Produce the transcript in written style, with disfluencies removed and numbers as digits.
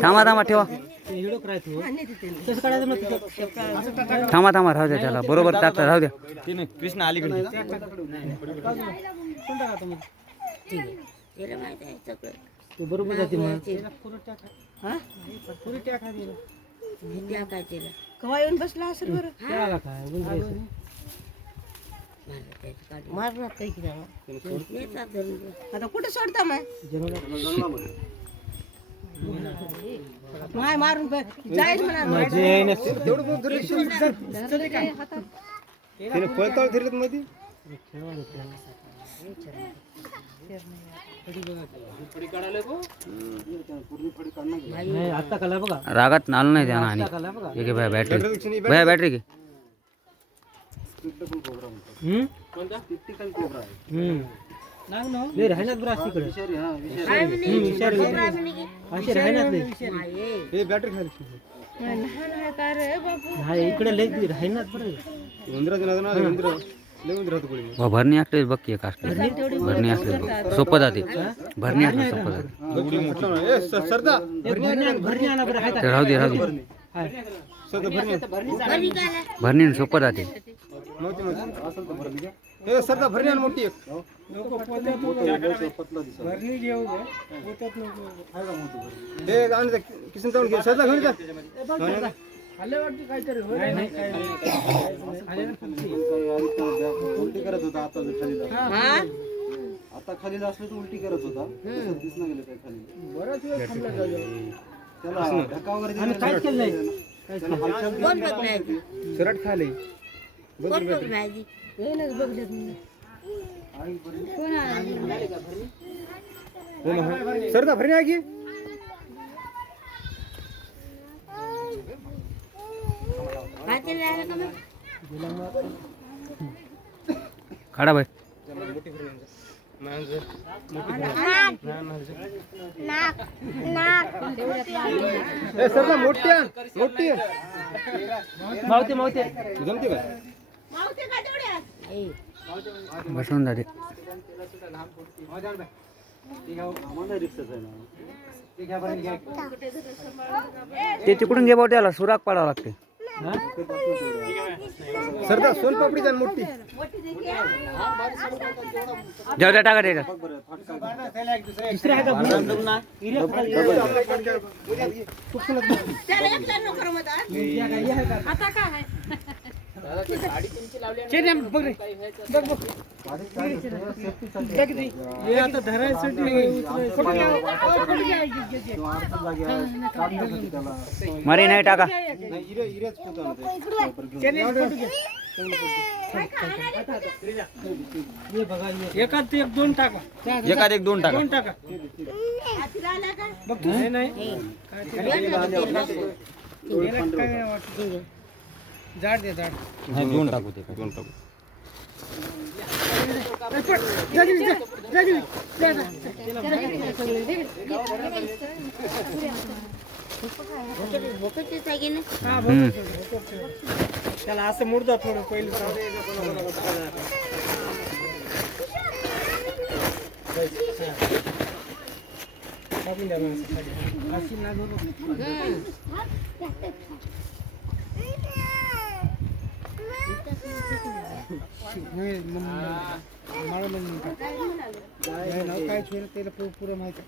थांबा थांबा ठेवा थांबा थांबा राहू द्या त्याला बरोबर टाकता राहू द्या कृष्ण अलीकडे बरोबर जाते कवा येऊन बसला असेल बरं मारणार काही की आता कुठे सोडता माय मारून जाईल म्हणा रागात नाल नाही त्यानं आणि एक भया बॅटरी भया बॅटरी घे भरणी असते बघ की भरणी असते सोपं जाते भरणी असते सोपं जाते राहू दे राहू दे भरणी सोपं जाते मोठी किसन उलटी करत होता आता खाली असलं तर उलटी करत होता दिसणं गेलं काय खाली बराच वेळ त्याला धक्का वगैरे सरट खाली सरदा भरणे आहे की खड़ा भाई सरदा मोठी मावते मावते जमते का बसून जाते ते तिकडून घे भाऊ त्याला सुराख पाडावं लागते सरदा सोनपापडी जाण मोठी जाऊ द्या टाका त्याला मारी नाही टाका एकात एक दोन टाका एकात एक दोन टाका जाड दे जाड दोन टाकू ते दोन टाकू त्याला असं मुर्दा थोडं पहिलं काय पुरं माहिती